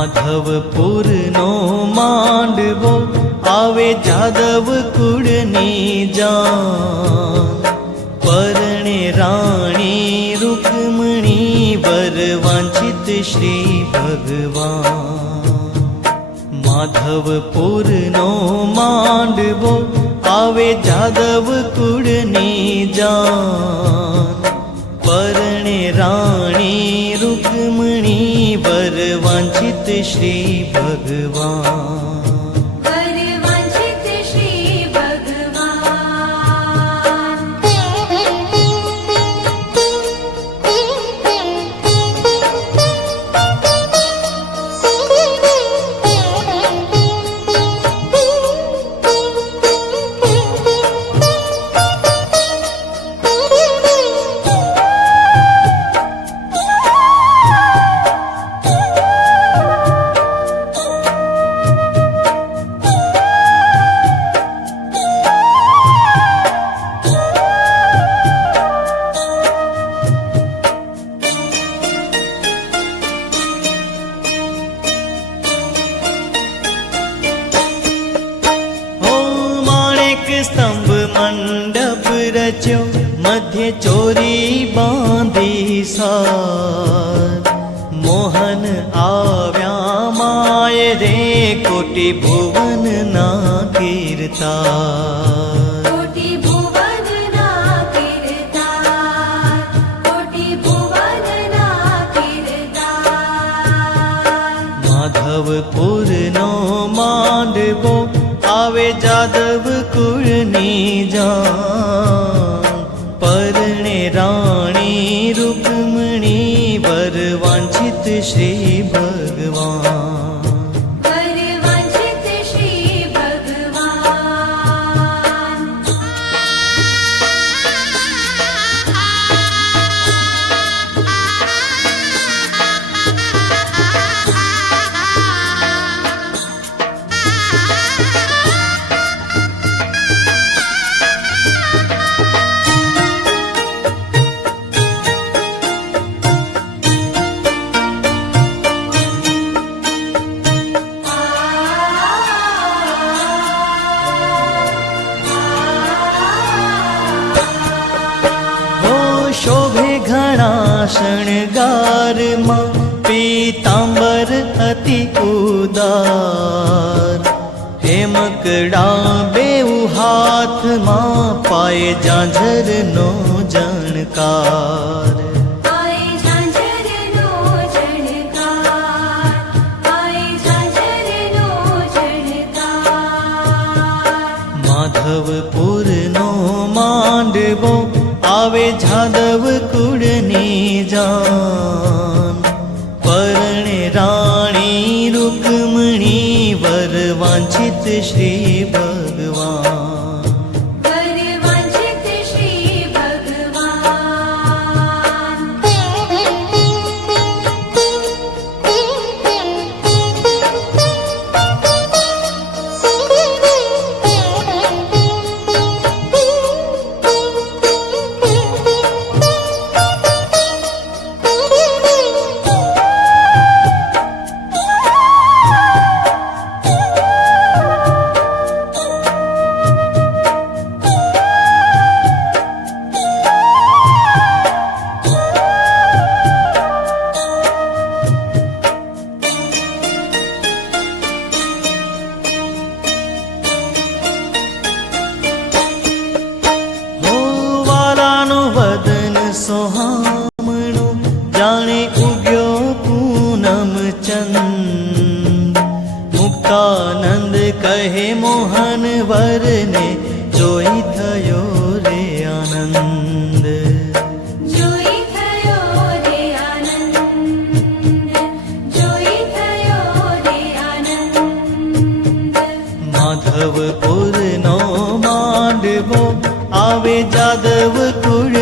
Madhopur no मांडवो आवे जादव कुळनी जान। परणे राणी रुक्मणी वर वांछित श्री भगवान। माधवपुर नो मांडवो आवे जादव कुळनी जान। परणे राणी रुक्मणी वर वांछित श्री भगवान। स्तंभ मंडप रच्यो मध्य चोरी बांधी सार। मोहन आव्या माय रे कोटि भुवन ना कीर्तार। कोटि भुवन ना कीर्तार, कोटि भुवन ना कीर्तार। माधवपुर नो मांडवो आवे जादव कुळनी जान। परणे राणी रुक्मणी वर वांछित श्री भगवान। वर वांछित श्री भगवान। शोभे घणा शणगार मां पीतांबर अति उदार। हेमकड़ा बेउ हाथ मां पाए झांझर नो जणकार। आए झांझर नो जणकार, आए झांझर नो जणकार। माधवपुर नो मांडवो आवे जादव कुळनी जान। परणे राणी रुक्मणी वर वांछित श्री भगवान। वर वांछित श्री भगवान। सोहामणो जाने उग्यो पूनम चंद। मुक्तानंद कहे मोहन वर ने जोई थयो रे आनंद। जोई थयो रे आनंद, जोई थयो रे आनंद। माधवपुर नो मांडवो आवे जादव कुळ